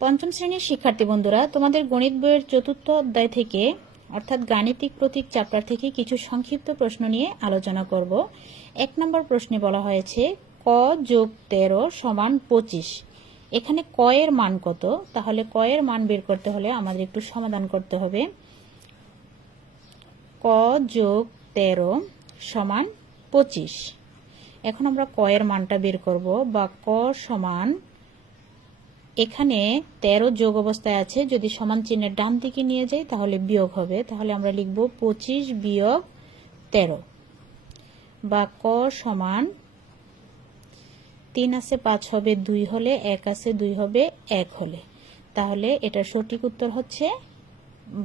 পঞ্চম শ্রেণীর শিক্ষার্থী বন্ধুরা, তোমাদের গণিত বইয়ের চতুর্থ অধ্যায় থেকে অর্থাৎ গাণিতিক প্রতীক চ্যাপ্টার থেকে কিছু সংক্ষিপ্ত প্রশ্ন নিয়ে আলোচনা করব। 1 নম্বর প্রশ্নে বলা হয়েছে ক যোগ 13 সমান 25। এখানে ক এর মান কত? তাহলে ক এর মান বের করতে হলে আমাদের একটু সমাধান করতে হবে। ক যোগ 13 সমান 25। এখন আমরা ক এর মানটা বের করব, বা ক সমান, এখানে 13 যোগ অবস্থায় আছে, যদি সমান চিহ্নের ডান দিকে নিয়ে যাই তাহলে বিয়োগ হবে, তাহলে আমরা লিখব 25 বিয়োগ 13। বা ক সমান 3 আছে 5 হবে 2 হলে, 1 আছে 2 হবে 1 হলে, তাহলে এটার সঠিক উত্তর হচ্ছে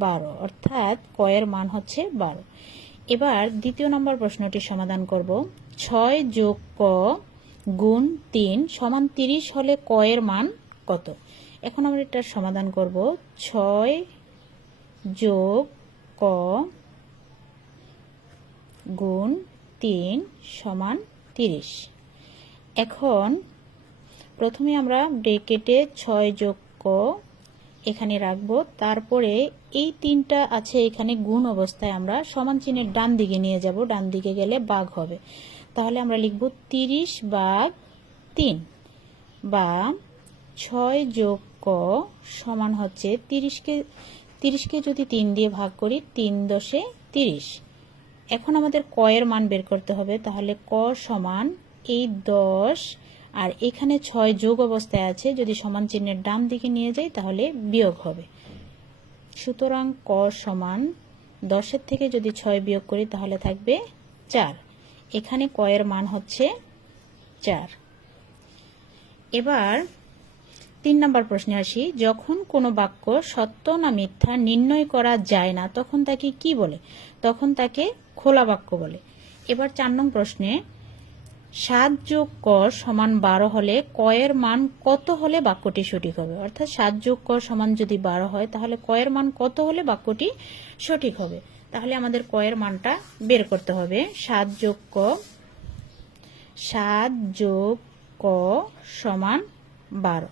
12, অর্থাৎ ক এর মান হচ্ছে 12। এবার দ্বিতীয় নম্বর প্রশ্নটি সমাধান করব। 6 যোগ ক গুণ 3 সমান 30 হলে ক এর মান কত? এখন আমরা এটার সমাধান করব। 6 যোগ ক গুণ 3 সমান 30। এখন প্রথমে আমরা ব্র্যাকেটে 6 যোগ ক এখানে রাখবো, তারপরে এই 3টা আছে এখানে গুণ অবস্থায় আমরা সমান চিহ্নের ডান দিকে নিয়ে যাব, ডান দিকে গেলে ভাগ হবে, তাহলে আমরা লিখব 30 ভাগ 3। বা 6 যোগ ক সমান হচ্ছে 30কে যদি 3 দিয়ে ভাগ করি 3 দশে 30। এখন আমাদের ক এর মান বের করতে হবে, তাহলে ক সমান এই 10 আর এখানে 6 যোগ অবস্থায় আছে, যদি সমান চিহ্নের ডান দিকে নিয়ে যাই তাহলে বিয়োগ হবে। সুতরাং ক সমান 10 থেকে যদি 6 বিয়োগ করি তাহলে থাকবে 4। এখানে ক এর মান হচ্ছে 4। এবার 3 নম্বর প্রশ্নে আসি। যখন কোনো বাক্য সত্য না মিথ্যা নির্ণয় করা যায় না তখন তাকে কি বলে? তখন তাকে খোলা বাক্য বলে। এবার 4 নং প্রশ্নে 7 যোগ ক সমান 12 হলে ক এর মান কত হলে বাক্যটি সঠিক হবে? অর্থাৎ 7 যোগ ক সমান যদি 12 হয় তাহলে ক এর মান কত হলে বাক্যটি সঠিক হবে? তাহলে আমাদের ক এর মানটা বের করতে হবে। 7 যোগ ক সমান 12।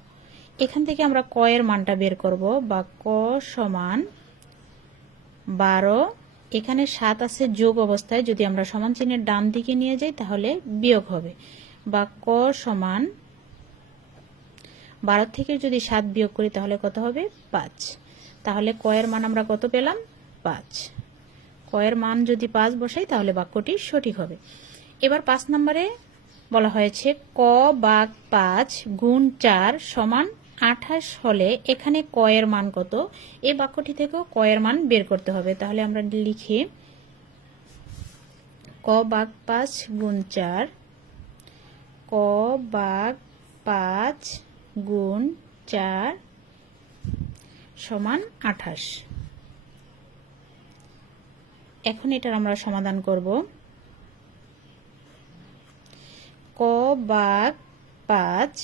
এখান থেকে আমরা ক এর মানটা বের করব, বা ক সমান 12, এখানে 7 আছে যোগ অবস্থায়, যদি আমরা সমান চিহ্নের ডান দিকে নিয়ে যাই তাহলে বিয়োগ হবে, বা ক সমান 12 থেকে যদি 7 বিয়োগ করি তাহলে কত হবে? 5। তাহলে ক এর মান আমরা কত পেলাম? 5। ক এর মান যদি 5 বসাই তাহলে বাক্যটি সঠিক হবে। এবার 5 নম্বরে বলা হয়েছে ক ভাগ 5 গুণ 4 সমান 28 হলে এখানে ক এর মান কত? এই বাক্যটি থেকেও ক এর মান বের করতে হবে, তাহলে আমরা লিখি ক ভাগ 5 গুণ 4, ক ভাগ 5 গুণ 4 সমান 28। এখন এটার আমরা সমাধান করব। ক ভাগ 5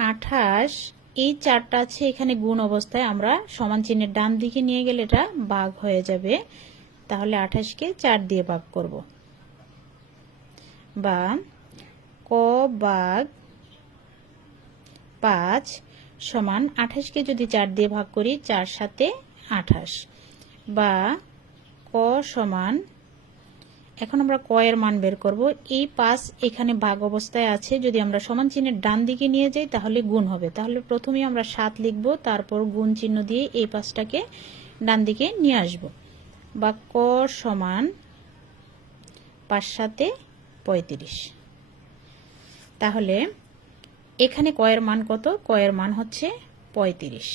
28, এই 4টা আছে এখানে গুণ অবস্থায়, আমরা সমান চিহ্নের ডান দিকে নিয়ে গেলে এটা ভাগ হয়ে যাবে, তাহলে 28কে 4 দিয়ে ভাগ করব। বা ক ভাগ 5 সমান 28কে যদি 4 দিয়ে ভাগ করি 4 সাথে 28। বা ক সমান, এখন আমরা ক এর মান বের করব। এই 5 এখানে ভাগ অবস্থায় আছে, যদি আমরা সমান চিহ্নের ডান দিকে নিয়ে যাই তাহলে গুণ হবে, তাহলে প্রথমে আমরা 7 লিখব, তারপর গুণ চিহ্ন দিয়ে এই 5টাকে ডান দিকে নিয়ে আসব। বা ক সমান 5 সাথে 35। তাহলে এখানে ক এর মান কত? ক এর মান হচ্ছে 35।